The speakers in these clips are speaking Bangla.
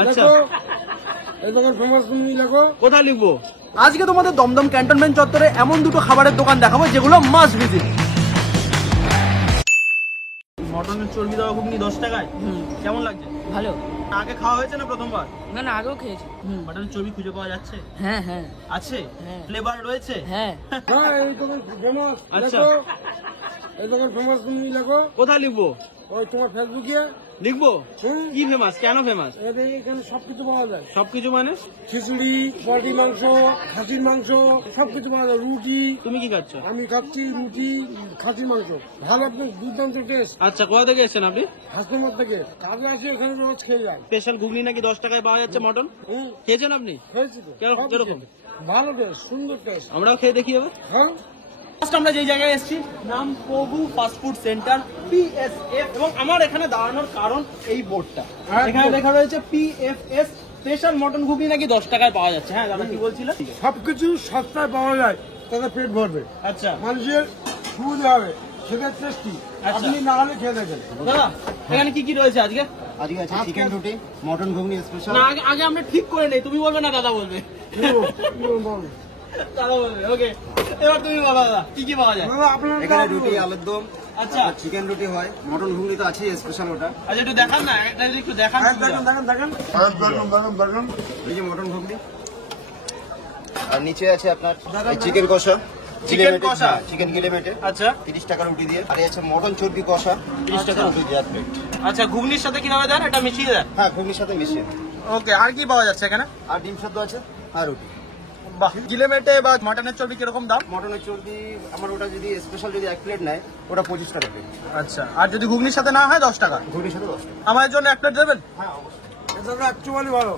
আচ্ছা এই দোকান ফেমাস, তুমি লেখো। কোথায় লিখবো? আজকে তোমাদের দমদম ক্যান্টনমেন্ট চত্বরে এমন দুটো খাবারের দোকান দেখাবো যেগুলো মাস্ট ভিজিট। মটনের চর্বি দেওয়া ঘুগনি 10 টাকায়, কেমন লাগছে? ভালো। আগে খাওয়া হয়েছে না প্রথমবার? না না, আগেও খেয়েছি। মটনের চর্বি খুঁজে পাওয়া যাচ্ছে? হ্যাঁ হ্যাঁ আছে, হ্যাঁ। ফ্লেভার রয়েছে? হ্যাঁ। হ্যাঁ, এই দোকান ফেমাস, আচ্ছা। লেখো। এই দোকান ফেমাস, তুমি লেখো। কোথায় লিখবো? ওই তোমার ফেসবুকে লিখবো? কি ফেমাস, কেন ফেমাস? এখানে সবকিছু পাওয়া যায়। সবকিছু মানে? খিচুড়ি, পোল্ট্রি মাংস, খাসির মাংস, সবকিছু পাওয়া যায়। রুটি। তুমি কি খাচ্ছ? আমি খাচ্ছি রুটি, খাসির মাংস। ভালো, আপনার দুর্দান্ত টেস্ট। আচ্ছা, কোথা থেকে এসেছেন আপনি? হাসপাতাল থেকে কাজে আসি, এখানে রোজ খেয়ে যান। স্পেশাল ঘুগনি নাকি 10 টাকায় পাওয়া যাচ্ছে মটন? খেয়েছেন আপনি? খেয়েছি তো। কিরকম? ভালো টেস্ট, সুন্দর টেস্ট। আমরাও খেয়ে দেখি এবার। হ্যাঁ, ফার্স্ট আমরা যে জায়গায় এসেছি নাম প্রভু ফাস্ট ফুড সেন্টার PSF, এবং আমার এখানে দাঁড়ানোর কারণ এই বোর্ডটা। এখানে লেখা রয়েছে PFS স্পেশাল মটন ঘুগনি নাকি 10 টাকায় পাওয়া যাচ্ছে। হ্যাঁ দাদা, কি বলছিলেন? সবকিছু সস্তায় পাওয়া যায়, তাতে পেট ভরবে। আচ্ছা মানুষের সুবিধা হবে, খেতে টেস্টি। আচ্ছা। আপনি না হলে খেয়ে দেখেন। দাদা এখানে কি কি রয়েছে আজকে? আজকে আছে চিকেন রুটি, মটন ঘুগনি স্পেশাল। না আগে আমরা ঠিক করে নেই, তুমি বলবে না দাদা বলবে? দাদা বলবে, ওকে। এবার তুমি বলো দাদা, কি কি পাওয়া যায়? এখানে রুটি, আলুর দম, আচ্ছা চিকেন রুটি হয়, মটন ঘুগনি তো আছে স্পেশাল ওটা। আচ্ছা একটু দেখান না, এটা যদি একটু দেখান। এই যে মটন ঘুগনি, আর নিচে আছে আপনার চিকেন কষা, চিকেন কষা, চিকেন গিলেমেটে। আচ্ছা 30 টাকা রুটি দিয়ে। আর এই আছে মটন চর্বি কষা, 30 টাকা রুটি দিয়ে এক প্লেট। আচ্ছা, ঘুগনির সাথে কিভাবে দেন? এটা মিশিয়ে দেন? হ্যাঁ, ঘুগনির সাথে মিশিয়ে। ওকে, আর কি পাওয়া যাচ্ছে এখানে? আর ডিম সেদ্ধ আছে আর রুটি। বাহ, গিলেমেটে বা মটনের চর্বি কিরকম দাম? মটনের চর্বি আমার ওটা যদি স্পেশাল যদি এক প্লেট নেয় ওটা 25 টাকা প্লেট। আচ্ছা, আর যদি ঘুগনির সাথে না হয় 10 টাকা। ঘুগনির সাথে 10 টাকা। আমার জন্য এক প্লেট দেবেন? হ্যাঁ অবশ্যই। এটা অ্যাকচুয়ালি ভালো,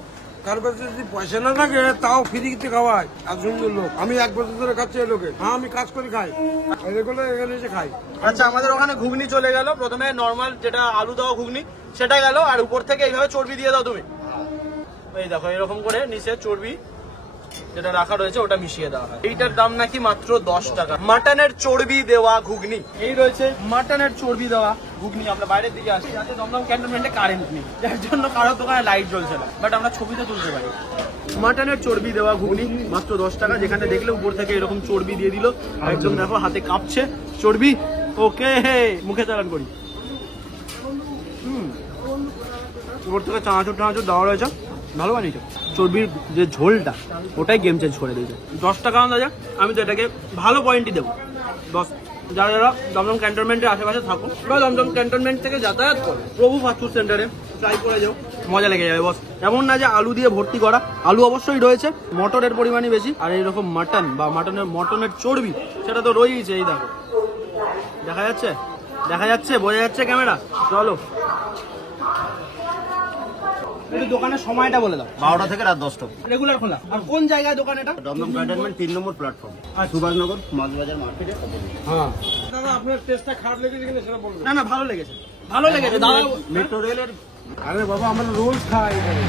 কার কাছে যদি পয়সা না থাকে তাও ফ্রিতে খাওয়ায়। আর সুন্দর লোক, আমি 1 বছর ধরে খাচ্ছি এই লোকে। হ্যাঁ, আমি কাজ করে খাই, এগুলো এখানে এসে খাই। আচ্ছা, আমাদের ওখানে ঘুগনি চলে গেল। প্রথমে নর্মাল যেটা আলু দেওয়া ঘুগনি সেটা গেল, আর উপর থেকে এইভাবে চর্বি দিয়ে দাও তুমি। এই দেখো, এরকম করে নিচে চর্বি যেটা রাখা রয়েছে ওটা মিশিয়ে দেওয়া হয়। এইটার দাম নাকি মাত্র 10 টাকা। মাটনের চর্বি দেওয়া ঘুগনি। এই রয়েছে মাটনের চর্বি দেওয়া ঘুগনি। আমরা বাইরের দিকে আসি, যাতে দমদম ক্যান্টনমেন্টে কারেন্ট নেই, যার জন্য কারোর দোকানে লাইট জ্বলছে না, বাট আমরা ছবিতে তুলতে পারি। মাটনের চর্বি দেওয়া ঘুগনি মাত্র 10 টাকা। যেখানে দেখলে উপর থেকে এরকম চর্বি দিয়ে দিল, একদম দেখো হাতে কাঁপছে চর্বি। ওকে, মুখে চালান করি। উপর থেকে চানাচুর টানাচুর দেওয়া রয়েছে, ভালো বানিয়েছে। চর্বির যে ঝোলটা ওটাই গেম চেঞ্জ করে দিয়েছে। 10 টাকা আন্দাজে আমি তো এটাকে ভালো পয়েন্টই দেবো 10। যারা যারা দমদম ক্যান্টনমেন্টের আশেপাশে থাকো বা দমদম ক্যান্টনমেন্ট থেকে যাতায়াত করো, প্রভু ফাস্ট ফুড সেন্টারে ট্রাই করে যাও, মজা লেগে যাবে বস। এমন না যে আলু দিয়ে ভর্তি করা, আলু অবশ্যই রয়েছে, মটরের পরিমাণই বেশি। আর এইরকম মাটন বা মটনের চর্বি সেটা তো রয়েছে। এই দেখো, দেখা যাচ্ছে, দেখা যাচ্ছে, বোঝা যাচ্ছে ক্যামেরা। চলো একটু দোকানের সময়টা বলে দাও। 12টা থেকে রাত 10টা। রেগুলার খোলা। আর কোন জায়গায় দোকান এটা? দমদম ক্যান্টনমেন্ট 3 নম্বর প্ল্যাটফর্ম, সুভাষনগর মাছবাজার মার্কেটে। হ্যাঁ দাদা, আপনার টেস্টটা খারাপ লেগেছে কিনা সেটা বলবেন। না না, ভালো লেগেছে, ভালো লেগেছে দাদা। মেট্রো রেলের। আরে বাবা, আমরা রোজ খাই এখানে।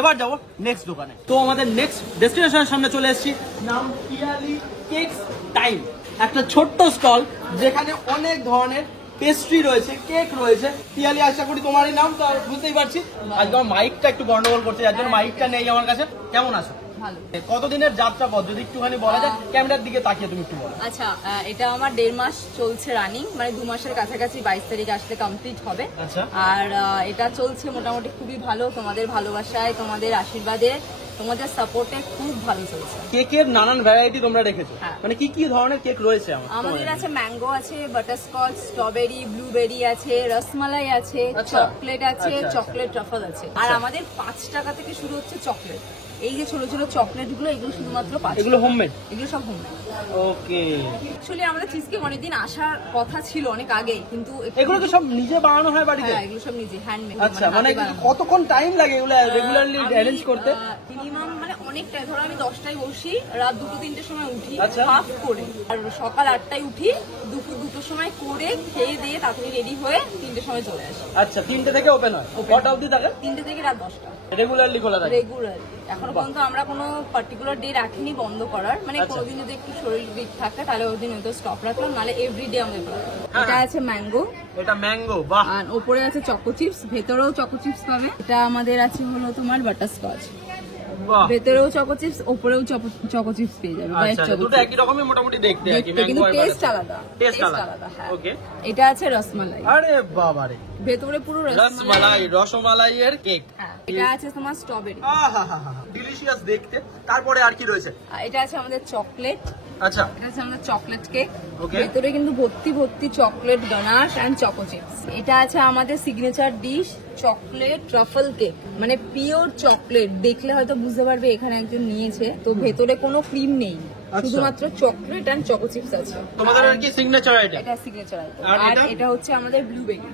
এবার যাবো নেক্সট দোকানে। তো আমাদের নেক্সট ডেস্টিনেশনের সামনে চলে এসেছি, নাম পিয়ালি কেকস টাইম। একটা ছোট্ট স্টল যেখানে অনেক ধরনের পেস্ট্রি রয়েছে, কেক রয়েছে। পিয়ালি, আশা করি তোমারই নাম, তো বুঝতেই পারছি। আজকে আমার মাইকটা একটু গন্ডগোল করছে, যার জন্য মাইকটা নেই আমার কাছে। কেমন আছো? ভালো। কতদিনের যাত্রা পথ যদি একটুখানি বলা যায়, ক্যামেরার দিকে তাকিয়ে তুমি একটু বলো। আচ্ছা, এটা আমার 1.5 মাস চলছে রানিং, মানে 2 মাসের কাছাকাছি 22 তারিখ আসলে কমপ্লিট হবে। আচ্ছা। আর এটা চলছে মোটামুটি খুবই ভালো, তোমাদের ভালোবাসায়, তোমাদের আশীর্বাদে, তোমাদের সাপোর্টে খুব ভালো চলছে। কেকের নানান ভ্যারাইটি তোমরা রেখেছো, হ্যাঁ। মানে কি কি ধরনের কেক রয়েছে? আমাদের আছে ম্যাঙ্গো আছে, বাটারস্কচ, স্ট্রবেরি, ব্লুবেরি আছে, রসমালাই আছে, আচ্ছা। চকলেট আছে, চকলেট ট্রাফল আছে। আর আমাদের 5 টাকা থেকে শুরু হচ্ছে চকলেট। এই যে ছোট ছোট চকলেট গুলো, এগুলো শুধুমাত্র 5 টাকা। এগুলো হোমমেড? এগুলো সব হোমমেড। ওকে। অ্যাকচুয়ালি আমাদের চিজকেক অনেকদিন আসার কথা ছিল, অনেক আগেই, কিন্তু এগুলো তো সব নিজে বানানো হয় বাড়িতে? হ্যাঁ, এগুলো সব নিজে হ্যান্ডমেড। আচ্ছা, মানে কতক্ষণ টাইম লাগে এগুলো রেগুলারলি অ্যারেঞ্জ করতে? মিনিমাম মানে অনেকটাই, ধরো আমি 10টায় বসি, রাত 2-3টের সময় উঠি আচ্ছা। হাফ করে, আর সকাল 8টায় উঠি, দুপুর 2টোর সময় করে খেয়ে দিয়ে তাড়াতাড়ি রেডি হয়ে 3টের সময় চলে আসি। আচ্ছা, 3টে থেকে ওপেন হয়, কটা অবধি থাকে? 3টে থেকে রাত 10টা রেগুলারলি খোলা থাকে? রেগুলার। এখনো পর্যন্ত আমরা কোনো পার্টিকুলার ডে রাখিনি বন্ধ করার, মানে আচ্ছা। কোনোদিন যদি একটু শরীর উইক থাকে তাহলে ওই দিন হয়তো স্টপ রাখলাম, নাহলে এভরিডে আমাদের খোলা থাকে। এটা আছে ম্যাঙ্গো, এটা ম্যাঙ্গো, বাহ। আর ওপরে আছে চকো চিপস, ভেতরেও চকো চিপস পাবে। এটা আমাদের আছে হলো তোমার বাটারস্কচ, বাহ। ভেতরেও চকো চিপস, ওপরেও চকো চিপস পেয়ে যাবে। আচ্ছা, দুটো একই রকমই মোটামুটি দেখতে, একই দেখতে, কিন্তু ম্যাঙ্গো আর টেস্ট বাটার। আলাদা, টেস্ট টেস্ট আলাদা, আলাদা, হ্যাঁ। ওকে। এটা আছে রসমালাই, আরে বাবারে, ভেতরে পুরো রসমালাই, রসমালাইয়ের কেক। হ্যাঁ, এটা আছে তোমার স্ট্রবেরি, ডিলিশিয়াস দেখতে। তারপরে আর কি রয়েছে? এটা আছে আমাদের চকলেট, আচ্ছা, এটা আছে আমাদের চকলেট কেক, Okay. ভেতরে কিন্তু ভর্তি ভর্তি chocolate ganache and choco chips. এটা আছে আমাদের signature dish chocolate truffle cake, মানে পিওর চকলেট, দেখলে হয়তো বুঝতে পারবে এখানে একজন নিয়েছে, তো ভেতরে কোনো ক্রিম নেই, শুধুমাত্র চকলেট এন্ড চকো চিপস আছে। তোমাদের আর কি সিগনেচার আইটেম? এটা সিগনেচার আইটেম। আর আর এটা? এটা হচ্ছে আমাদের ব্লুবেরি,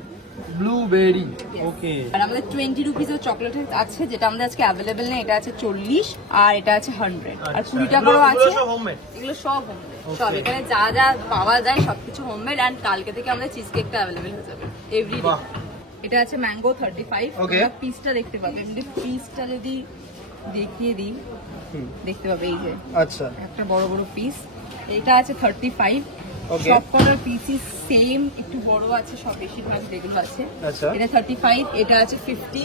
ব্লুবেরি, ওকে। আর আমাদের 20 রুপিসের চকলেট আছে, যেটা আমাদের আজকে অ্যাভেলেবেল নেই। এটা আছে 40, আর এটা আছে 100, আর 20 টাকারও আছে। হোমমেড? এগুলো সব হোমমেড, সব এখানে যা যা পাওয়া যায় সবকিছু হোমমেড। এন্ড কালকে থেকে আমাদের চিজ কেকটা অ্যাভেলেবেল হয়ে যাবে এভরিডে। বাহ। এটা আছে ম্যাঙ্গো 35, Okay. পিসটা দেখতে পাবে, যদি পিসটা যদি দেখিয়ে দিই দেখতে পাবে, এই যে আচ্ছা, একটা বড় বড় পিস। এটা আছে 35, Okay. সব কটার পিসই সেম, একটু বড় আছে, সব বেশিরভাগ যেগুলো আছে। আচ্ছা। এটা 35, এটা আছে 50,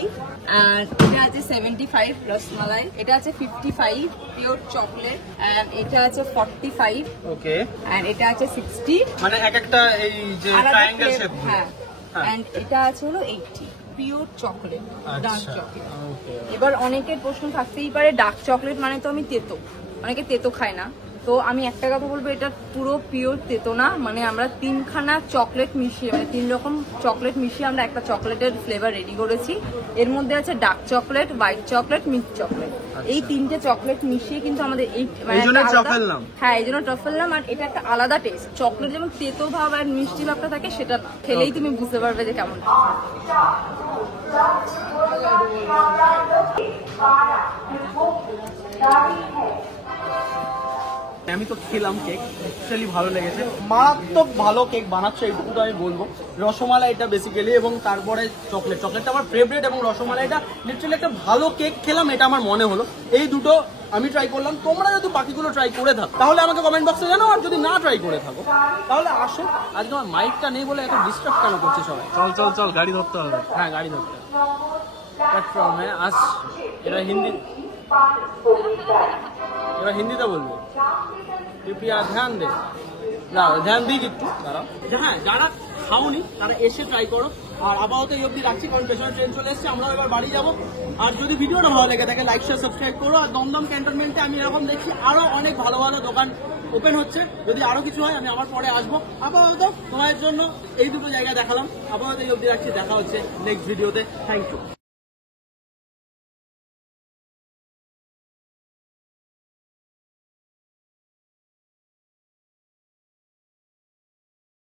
আর এটা আছে 75 রসমালাই, এটা আছে 55 পিওর চকলেট, আর এটা আছে 45, ওকে। আর এটা আছে 60 মানে এক একটা এই যে আলাদা ট্রায়াঙ্গেল flavor, শেপ। হ্যাঁ, হ্যাঁ। এন্ড এটা আছে হলো 80 পিওর চকলেট, ডার্ক আচ্ছা, চকলেট। ওকে। এবার অনেকের প্রশ্ন থাকতেই পারে, ডার্ক চকলেট মানে তো আমি তেতো, অনেকে তেতো খায় না, তো আমি একটা কথা বলবো, এটা পুরো পিওর তেতো না, মানে আমরা 3খানা চকলেট মিশিয়ে, মানে 3 রকম চকলেট মিশিয়ে আমরা একটা চকলেটের ফ্লেভার রেডি করেছি। এর মধ্যে আছে dark chocolate, white chocolate, milk chocolate, এই 3টে চকলেট মিশিয়ে কিন্তু আমাদের এই এই জন্য একটা ট্রাফেল আলাদা- নাম? হ্যাঁ, এই জন্য ট্রাফেল নাম। আর এটা একটা আলাদা টেস্ট, চকলেট যেমন তেতো ভাব আর মিষ্টি ভাবটা থাকে, সেটা না, খেলেই তুমি বুঝতে পারবে যে কেমন। আমি তো খেলাম কেক, অ্যাকচুয়ালি ভালো লেগেছে, মারাত্মক ভালো কেক বানাচ্ছে, এইটুকু তো আমি বলবো। রসমালাইটা বেসিক্যালি, এবং তারপরে চকলেটটা আমার ফেভারিট, এবং রসমালাইটা লিটারালি একটা ভালো কেক খেলাম, এটা আমার মনে হলো। এই দুটো আমি ট্রাই করলাম, তোমরা যদি বাকিগুলো ট্রাই করে থাকো তাহলে আমাকে কমেন্ট বক্সে জানাও, আর যদি না ট্রাই করে থাকো তাহলে আসো। আজকে আমার মাইকটা নেই বলে এত ডিস্টার্ব কেন করছে সবাই? চল গাড়ি ধরতে হবে। হ্যাঁ, গাড়ি ধরতে হবে। প্ল্যাটফর্মে আস, এরা হিন্দিতে বলবে। कृपया ध्यान दे, না ধ্যান দিই একটু দাঁড়াও। হ্যাঁ, যারা খাওনি তারা এসে ট্রাই করো। আর আপাতত এই অবধি রাখছি, কারণ পেছনে ট্রেন চলে এসেছে, আমরাও এবার বাড়ি যাবো। আর যদি ভিডিওটা ভালো লেগে থাকে, লাইক শেয়ার সাবস্ক্রাইব করো। আর দমদম ক্যান্টনমেন্টে আমি এরকম দেখছি আরো অনেক ভালো ভালো দোকান ওপেন হচ্ছে, যদি আরো কিছু হয় আমি আবার পরে আসবো। আপাতত তোমাদের জন্য এই দুটো জায়গা দেখালাম, আপাতত এই অবধি রাখছি, দেখা হচ্ছে নেক্সট ভিডিওতে। Thank you.